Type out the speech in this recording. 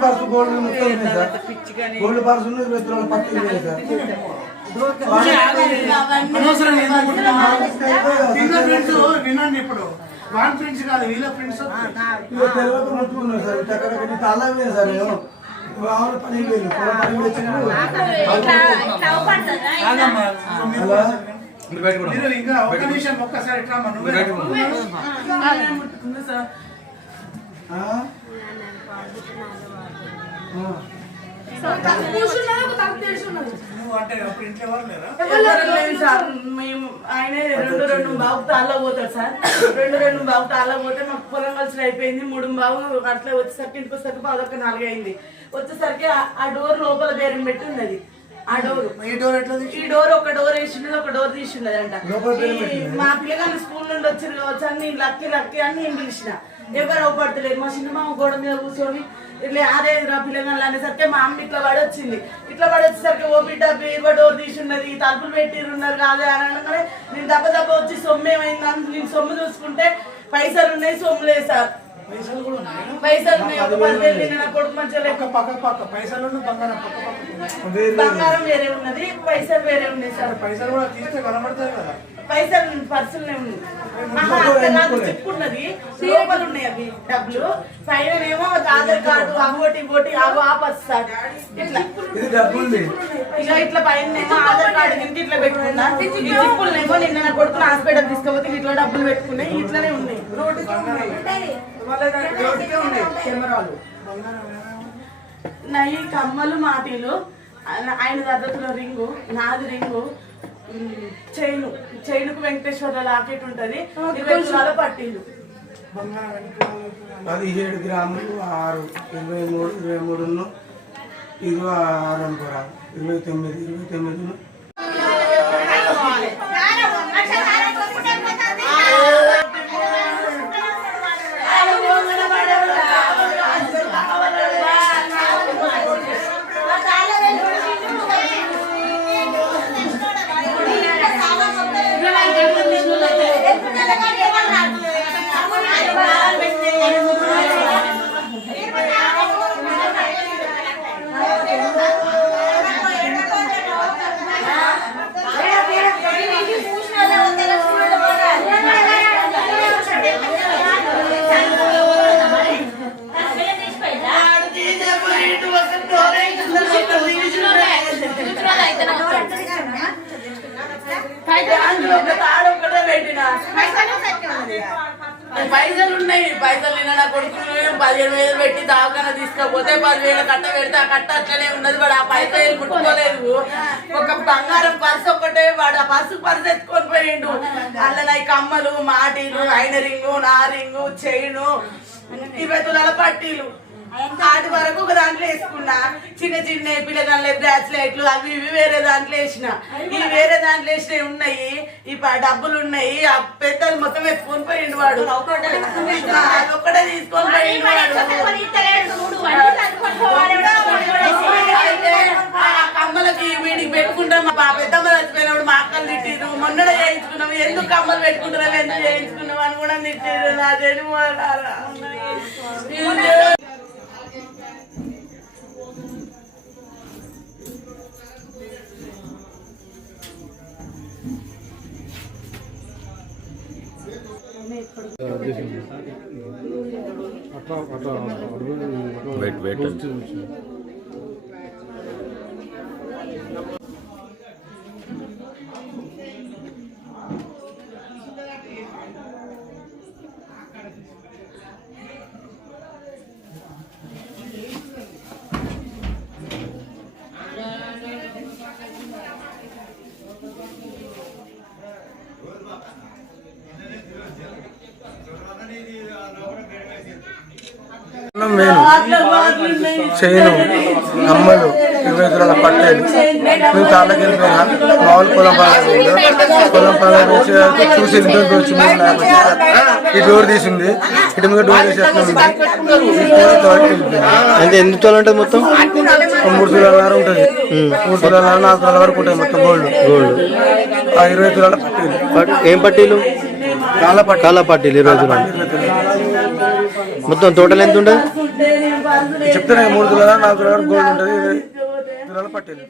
Purse gold ముప్పై sir gold purse ఉన్నది పెద్దలో పత్తి సార్ వినండి ఇప్పుడు వాన్ ఫ్రెండ్స్ కాదు ఫ్రెండ్స్ తెలియక ముట్టుకున్నారు సార్ ఇక్కడ తల్లలేదు సార్ నేను పని వేలు పని వేసినప్పుడు మీరు ఇంకా నిమిషం ఒక్కసారి ఇట్లా మనం. నువ్వు సార్ రెండు రెండు బాబు తాళ్ళ పోతాడు సార్. రెండు రెండు బాబు తాళ్ళ పోతే మాకు పొలం కలిసి అయిపోయింది. మూడు బాబు అట్లా వచ్చేసరికి ఇంటికి వచ్చేసరికి పదొక్క నాలుగు అయింది వచ్చేసరికి ఆ- ఆ డోర్ లోపల బేరం పెట్టి ఉన్నది. ఆ డోర్. ఈ డోర్ ఎట్లా తీసి- ఈ డోర్ ఒక డోర్ వేసినది ఒక డోర్ అంట ఈ పెట్టిందా? మా పిల్లగాని స్కూల్ నుండి వచ్చారు కావచ్చు అని నేను లక్కి లక్కి అని నేను పిలిచిన. ఎవరు అవపడతలేదు. మా చిన్న మామ గోడ మీద కూర్చొని ఇట్లా అదే రా పిల్లగాళ్ళు అనేసరికి మా అమ్మ ఇట్లా పడి వచ్చింది ఇట్లా పడి వచ్చేసరికి ఓ బిడ్డ బీరువా డోర్ తీసి ఉన్నది తలుపులు పెట్టిరు ఉన్నారు కాదే అని అనగానే నేను దెబ్బ దెబ్బ వచ్చి సొమ్ము ఏమైంది అని నేను సొమ్ము చూసుకుంటే పైసలు ఉన్నాయి సొమ్ము లేదు సార్ పైసలు కూడా ఉన్నాయి? పైసలు ఉన్నాయి. ఒక పదివేలు నిన్న నా కొడుకు మంచిగా లేక పక్క పక్క పైసలు ఉన్న బంగారం పక్క పక్క వేరు బంగారం వేరే ఉన్నది. పైసలు వేరే ఉన్నాయి సార్. పైసలు కూడా తీస్తే కనబడతాయి కదా. పైసలు పర్సులనే ఉన్నాయి చెప్పున్నది లోపల ఉన్నాయి అవి డబ్బులు. పైన ఏమో ఆధార్ కార్డు అవోటి ఇవోటి అవి ఆపచ్చు సార్ ఇట్లా. ఇక ఇట్లా పైన ఏమో ఆధార్ కార్డు కింద ఇట్లా పెట్టుకున్నా. ఈ జిప్పులనేమో నిన్న నా కొడుకుని హాస్పిటల్ తీసుకపోతే ఇట్లా డబ్బులు పెట్టుకున్నాయి ఇట్లనే ఉన్నాయి. రోడ్డుకే ఉన్నాయి. కెమెరాలు. నా ఈ కమ్మలు మాటీలు ఆయన- పద్ధతిలో రింగు నాది రింగు. చైను చైనుకు వెంకటేశ్వర లాకెట్ ఉంటది. ఇరవై తులాల పట్టీలు. పదిహేడు గ్రాములు ఆరు ఇరవై మూడు ఇరవై మూడును ఇది ఆరు అనుకోరా ఇరవై తొమ్మిది ఇరవై తొమ్మిది పైసలు ఉన్నాయి పైసలు నిన్న నా కొడుకు పదిహేను వేలు పెట్టి దావకాన తీసుకపోతే పదివేలు కట్ట పెడితే ఆ కట్ట అట్లనే ఉన్నది. వాడు ఆ పైసలు ముట్టుకోలేదు. ఒక బంగారం పర్సు ఒక్కటే వాడు ఆ పర్సు పర్సు ఎత్తుకొని పోయిండు. అల్ల కమ్మలు మాటీలు ఐన రింగు నా రింగు చైను ఇరవై తులాల పట్టీలు. దాంట్లో వేసుకున్నా చిన్న చిన్న పిల్లగాళ్ళ బ్రాస్లెట్లు అవి ఇవి వేరే దాంట్లో వేసిన. ఇవి వేరే దాంట్లో వేసినవి ఉన్నాయి. ఈ డబ్బులు ఉన్నాయి. ఆ పెద్దలు మొత్తం ఎత్తుకొని పోయిండు వాడు. అదొక్కటే తీసుకొని పోయిండు కమ్మలకి వీడికి పెట్టుకుంటాం. మా పెద్దమ్మ చచ్చిపోయినప్పుడు మా అక్కలు తిట్టిరు మొన్నడే చేయించుకున్నాం. ఎందుకు కమ్మలు పెట్టుకుంటున్నాం? ఎందుకు చేయించుకున్నాం? అని కూడా తిట్టిరు నా తెలుగు వెయిట్ వెయిట్ మేను చైను కమ్మలు ఇరవై తులాల పట్టేలు. మేము తాళ్ళకి వెళ్ళిపోయినా? మామూలు పొలం పనులు పొలం వచ్చి చూసి ఇంటికి వచ్చి ఈ డోర్ తీసింది. ఇటు మీద డోర్ తీసి అట్లా ఉంది? ఈ ఫోన్ తోటి వెళ్ళిపోయింది. అంటే ఎన్ని తులాలు ఉంటుంది మొత్తం? మూడు తులాల ఉంటుంది. మూడు తులాల నాలుగు తులాల వరకు ఉంటుంది మొత్తం గోల్డ్. గోల్డ్. ఆ ఇరవై తులాల పట్టేలు. పట్- ఏం పట్టీలు? తులాలు ఇరవై తులాలు మొత్తం టోటల్ ఎంత ఉంటుంది పర్సు చెప్తే మూడు తులాల నాలుగు తులాల గోల్డ్ ఉంటుంది. తులాల పట్టేది